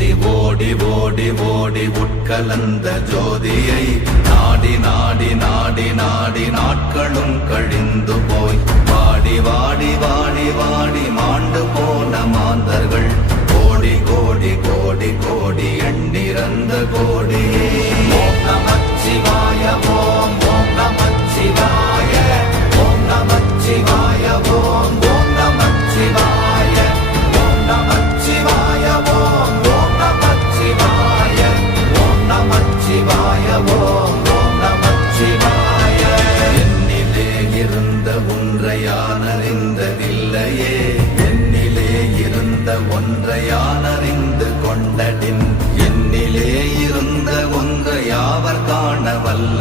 ஓடி ஓடி ஓடி ஓடி உட்கலந்த ஜோதியை நாடி நாடி நாடி நாடி நாட்களும் கழிந்து போய் வாடி வாடி வாடி வாடி மாண்டு போன மாந்தர்கள் கோடி கோடி கோடி கோடி எண்ணிறந்த கோடி. ஓம் நமச்சிவாய ஓம் ஓம் நமச்சிவாய ஓம் நமச்சிவாய ஓம் ஓம் நமச்சிவாய ஓம் நமச்சிவாய ஓம் ஓம் நமச்சிவாய ஓம் நமச்சிவாய ஓம் ஓம் நமச்சிவாய. என்னிலே இருந்த ஒன்றை யான் அறிந்ததில்லையே, என்னிலே இருந்த ஒன்றை யான் அறிந்து கொண்டடின், என்னிலே இருந்த ஒன்றை யாவர் காண வல்ல